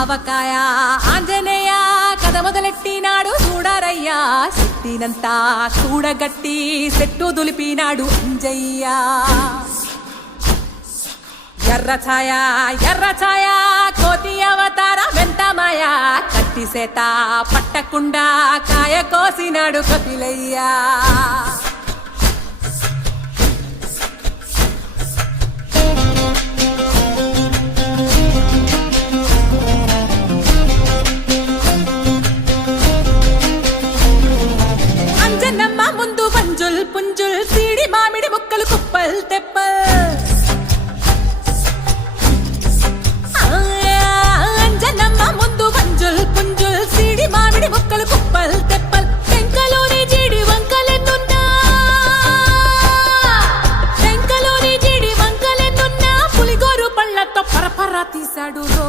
ఆవకాయ ఆంజనేయ కథ మొదలెట్టినాడు చూడరయ్యా చెట్టినంతా చూడగట్టి చెట్టు దులిపినాడు అంజయ్య ఎర్ర ఛాయ కోతి అవతార వెంటమాయ కట్టి సేత పట్టకుండా కాయ కోసినాడు కపిలయ్యా అంజనమ్మ ముందు పంజుల్ పుంజుల్ సీడి మామిడి ముక్కలు కుప్పల్ తెప్పల్ అంజనమ్మ ముందు పంజుల్ పుంజుల్ సీడి మామిడి ముక్కలు కుప్పల్ తెప్పల్ టెంకలోని జీడి వంకలెన్నున్నా పులిగోరు పళ్ళతో పరపర తీశాడు రో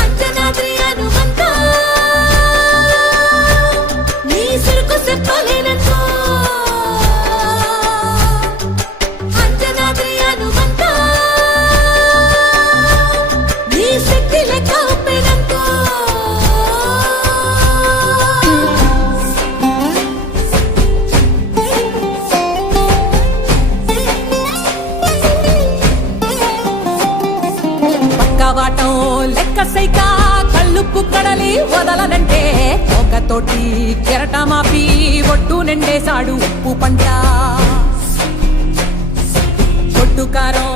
అంజనాద్రి హనుమంత నీ సిరుకు చెప్పలేనంతో అంజనాద్రి హనుమంత నీ శక్తి లెక్క ఒప్పెనంతో పక్కవాటం లెక్క సైక కళ్ళుప్పు కడలి వదలనంటే ఒకతోటి కెరటమాపి ఒట్టు నిండేశాడు ఉప్పు పంట గొడ్డుకారం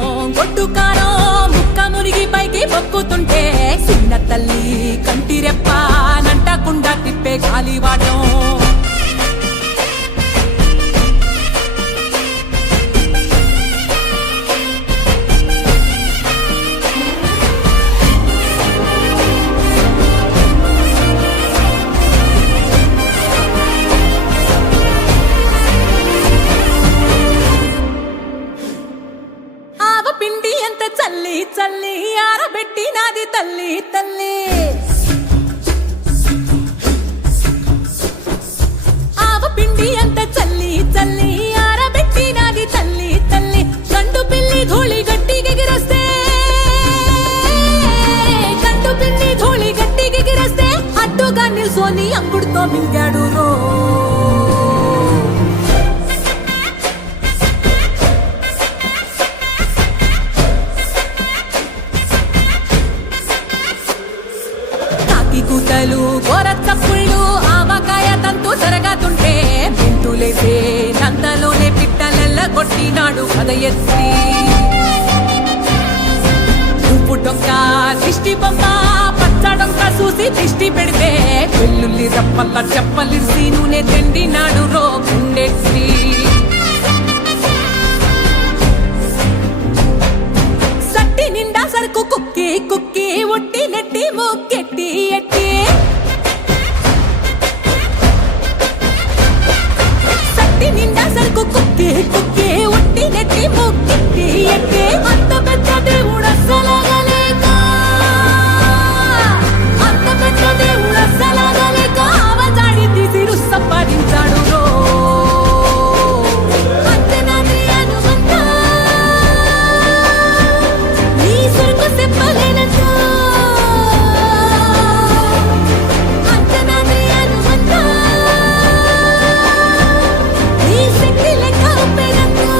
ముక్క మునిగి పైకి పొక్కుతుంటే చిన్న తల్లి కంటిరెప్ప నంటకుండా తిప్పే గాలివాటం పిండి ఎంత చల్లి చల్లి ఆరబెట్టి నాది తల్లి తల్లి ఆవ పిండి ఎంత చల్లి చల్లి ఆరబెట్టి నాది తల్లి తల్లి గండు పిల్లి ధూళి గట్టిగెగిరస్తే అడ్డుగా నిల్సోని అంగుడుతో మింగాడు రో కూతలు గోరచ్చప్పుళ్ళు ఆవకాయ తంతు జరగతుంటే బిందులేసే నందలోనే పిట్టలెల్ల కొట్టినాడు కథ ఎత్తి ఉప్పు డొంక దిష్టి బొమ్మ పచ్చడొంక చూసి దిష్టి పెడితే వెల్లుల్లి రప్పల్ల చెప్పలిసి నూనె తెండినాడు రో గుండెత్తి సట్టి నిండా సరుకు కుక్కి కుక్కి ఒట్టి నెట్టి మొక్కెట్టి ఎట్టి సట్టి నిండా సరుకు కుక్కి కుక్కి ఒట్టి నెట్టి మొక్కెట్టి ఎట్టి అంత పెద్ద దేవుడు అస్సలాగలేక ఆవజాడి తీసి సంపాదించాడు రో అంజనాద్రి హనుమంత నీ సురుకు చెప్పలేనంతో అంజనాద్రి హనుమంత నీ శక్తి లెక్క ఒప్పెనంతో